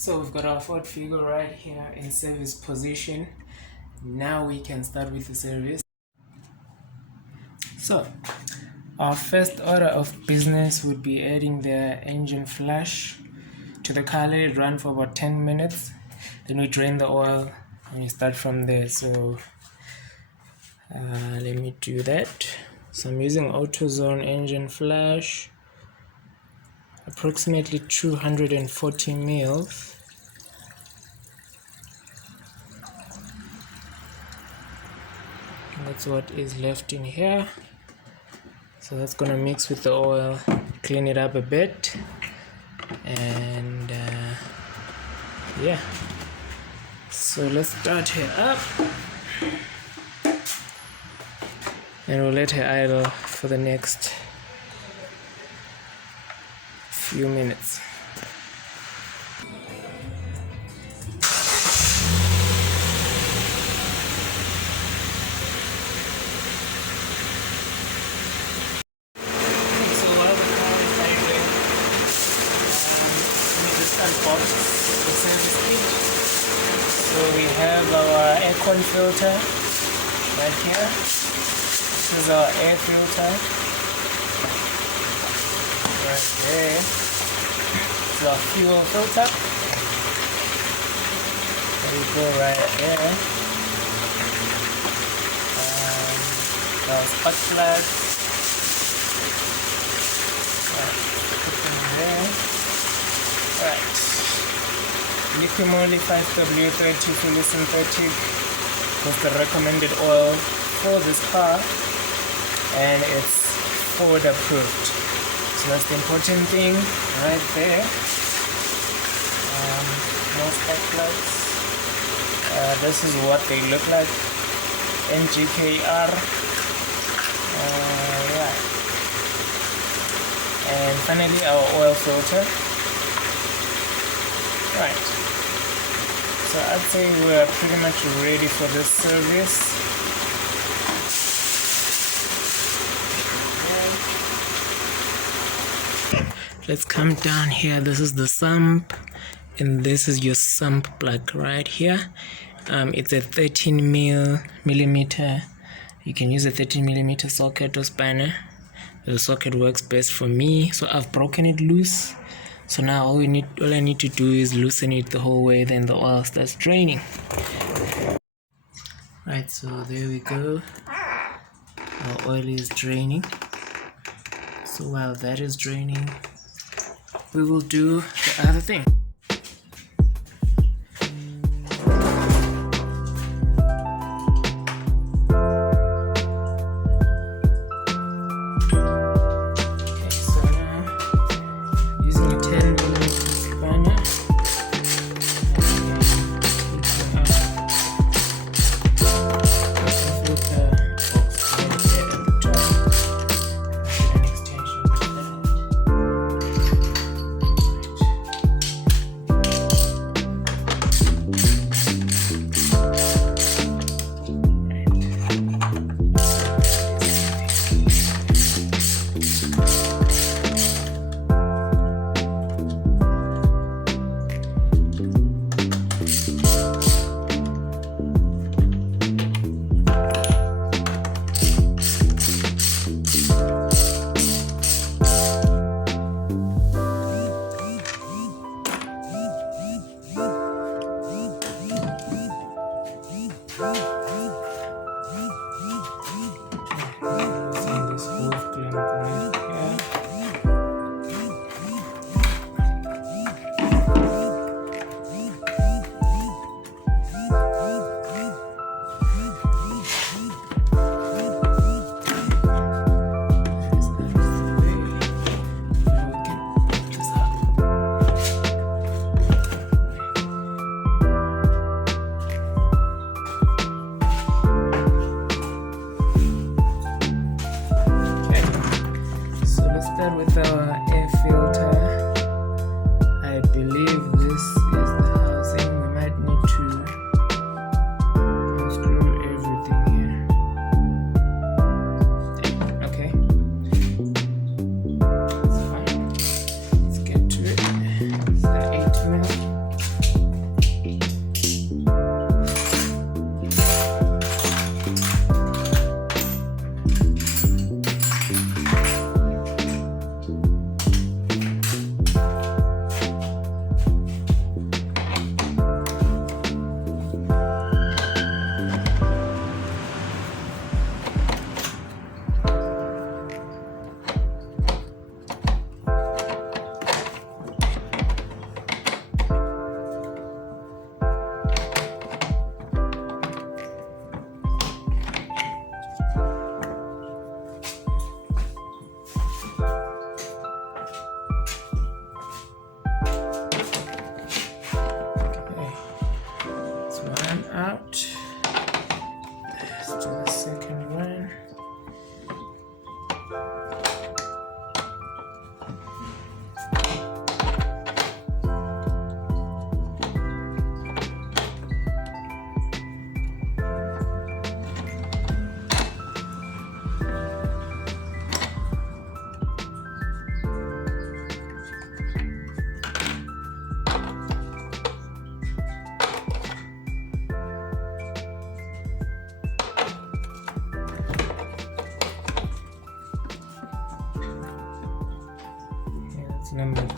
So we've got our Ford Figo right here in service position. Now we can start with the service. So our first order of business would be adding the engine flush to the car. Let it run for about 10 minutes. Then we drain the oil and we start from there. So let me do that. So I'm using AutoZone engine flush, approximately 240 mils. That's what is left in here. So that's gonna mix with the oil, clean it up a bit, and yeah. So let's start her up, and we'll let her idle for the next few minutes. Unbox the service kit. So we have our aircon filter right here. This is our air filter right there. This is our fuel filter. There we go, right there. Our spark plug. Put them there. Right, Liquimoly 5W30 fully synthetic was the recommended oil for this car, and it's Ford approved. So that's the important thing right there. More spark plugs. This is what they look like. NGKR. Yeah. And finally our oil filter. Right, so I'd say we're pretty much ready for this service. Let's come down here. This is the sump, and this is your sump plug right here. It's a 13 millimeter. You can use a 13 millimeter socket or spanner. The socket works best for me, so I've broken it loose. So now all I need to do is loosen it the whole way, then the oil starts draining. Right, so there we go. Our oil is draining. So while that is draining, we will do the other thing.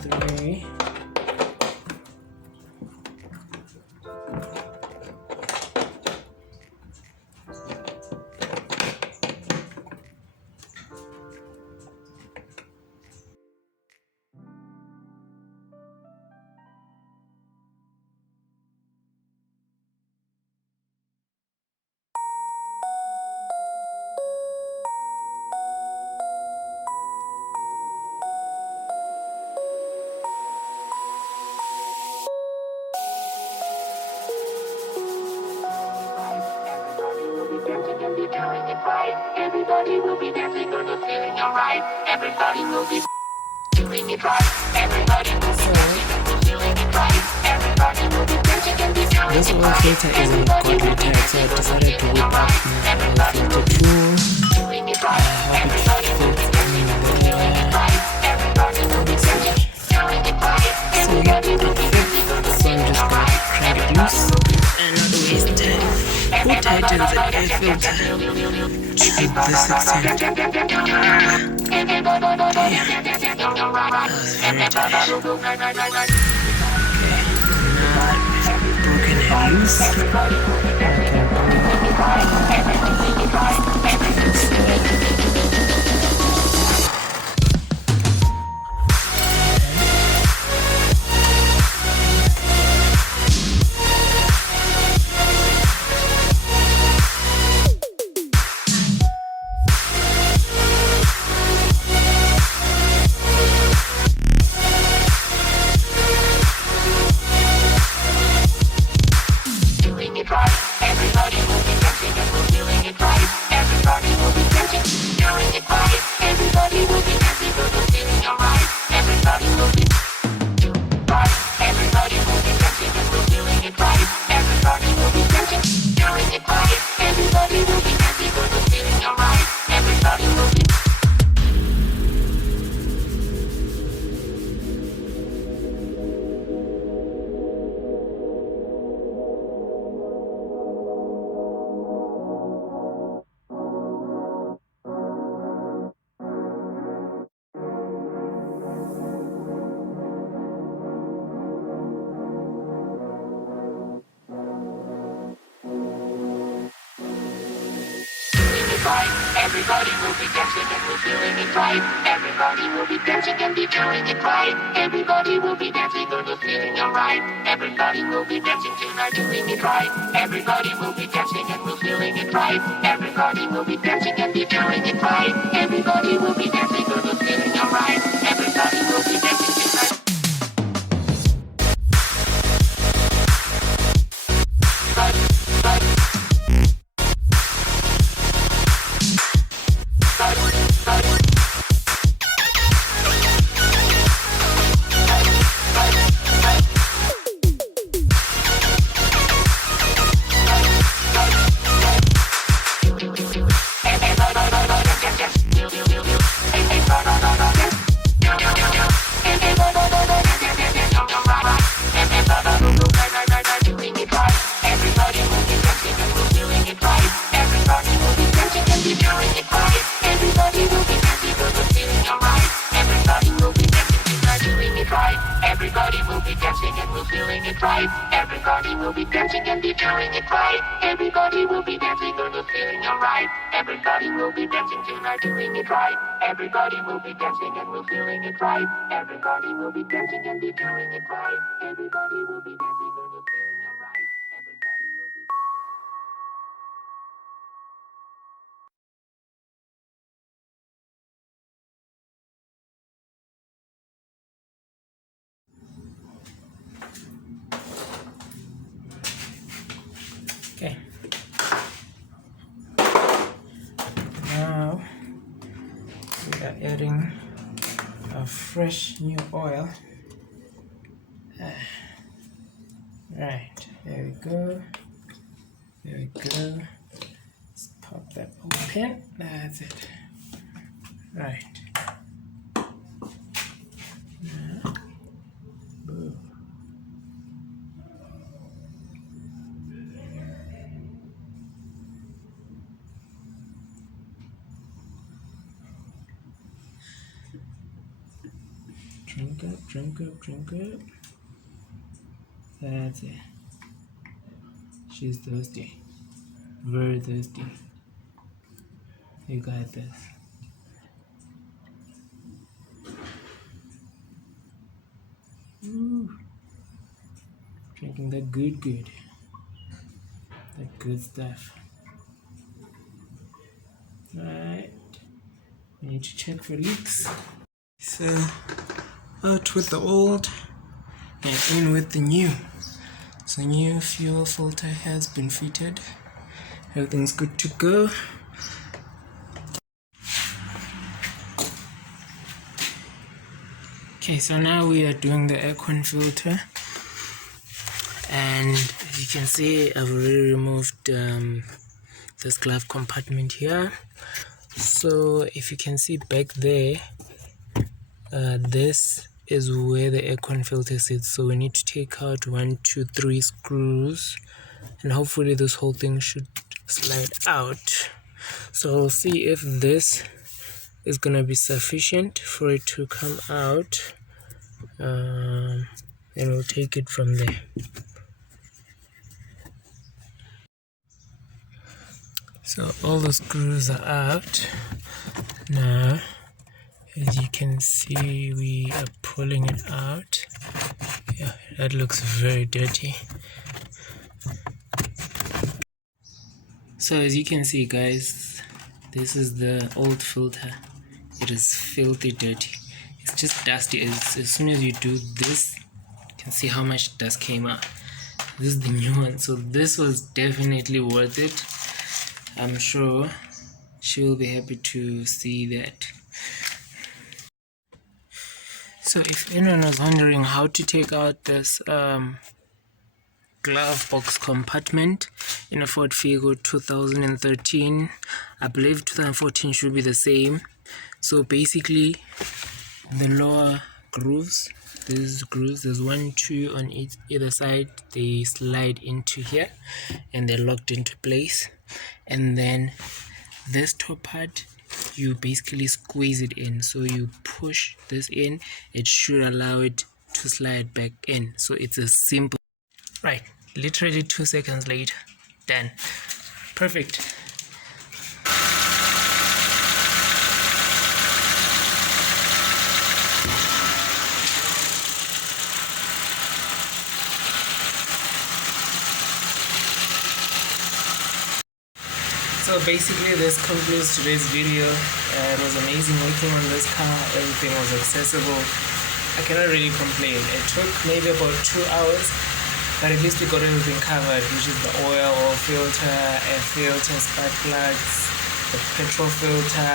3. Everybody will be dancing, gonna feeling alright. Everybody will be doing it right. Everybody will be dancing and we're feeling it right. Everybody will be dancing and be doing This it oil right. filter isn't got retired, so I decided to whip up my oil filter tool. Doing it right. Everybody will be dancing and we're feeling it right. Everybody will be dancing, doing it right. So Everybody will be dancing, gonna so I'm feeling just gonna alright. crank it loose and not waste time. Who tightens an air filter to this extent? Damn, that was very tight. Okay, now that we've broken it loose, I can Doing it right. Everybody will be dancing and we're feeling it right. Everybody will be dancing, doing it right. Everybody will be dancing and we're feeling alright. Everybody will be right. Everybody will be dancing and we're feeling it right. Everybody will be dancing, doing it right. Everybody will be dancing and we're feeling alright. Everybody will be. Right. Everybody will be dancing and we're feeling it right. Everybody will be dancing and be doing it right. Everybody will be dancing and we're feeling alright. Everybody will be dancing tonight, doing it right. Everybody will be dancing and we're feeling it right. Everybody will be dancing and be doing it right. Everybody will be dancing and we're feeling alright. Everybody will be dancing tonight. Everybody will be dancing and we're feeling it right. Everybody will be dancing and be doing it right. Everybody will be dancing and we're feeling alright. Everybody will be dancing tonight, doing it right. Everybody will be dancing and we're feeling it right. Everybody will be dancing and be doing it right. Everybody will be dancing and we're feeling alright. Everybody will be. okay. Now we are adding a fresh new oil. Right, there we go. There we go. Let's pop that open. That's it. Right. Boom. Drink drink up. That's it. She's thirsty. Very thirsty. You got this. Ooh. Drinking that good. That good stuff. Alright. We need to check for leaks. So, out with the old and in with the new. So, new fuel filter has been fitted. Everything's good to go. Okay, so now we are doing the Aircon filter. And as you can see, I've already removed this glove compartment here. So if you can see back there, this is where the Aircon filter sits. So we need to take out 1, 2, 3 screws, and hopefully this whole thing should slide out. So we'll see if this is gonna be sufficient for it to come out, and we'll take it from there. So all the screws are out now. As you can see, we are pulling it out. Yeah, that looks very dirty. So as you can see, guys, this is the old filter. It is filthy dirty. It's just dusty. As soon as you do this, you can see how much dust came out. This is the new one. So this was definitely worth it. I'm sure she will be happy to see that. So if anyone was wondering how to take out this glove box compartment in a Ford Figo 2013, I believe 2014 should be the same. So basically, the lower grooves, these grooves, there's 1, 2 on either side, they slide into here and they're locked into place. And then this top part, you basically squeeze it in. So you push this in, it should allow it to slide back in. So it's a simple, right, literally 2 seconds later, done. Perfect. So basically this concludes today's video. It was amazing working on this car. Everything was accessible. I cannot really complain. It took maybe about 2 hours, but at least we got everything covered, which is the oil filter, air filter, spark plugs, the petrol filter,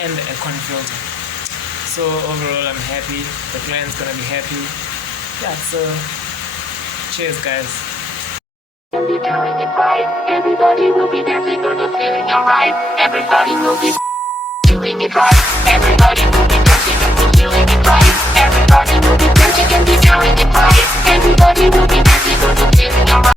and the Aircon filter. So overall I'm happy. The client's gonna be happy. Yeah, so cheers guys. You'll be doing it right. Everybody will be dancing or feeling alright. Everybody will be doing it right. Everybody will be dancing or feeling it right. Everybody will be dancing and be doing it right. Everybody will be dancing or feeling alright.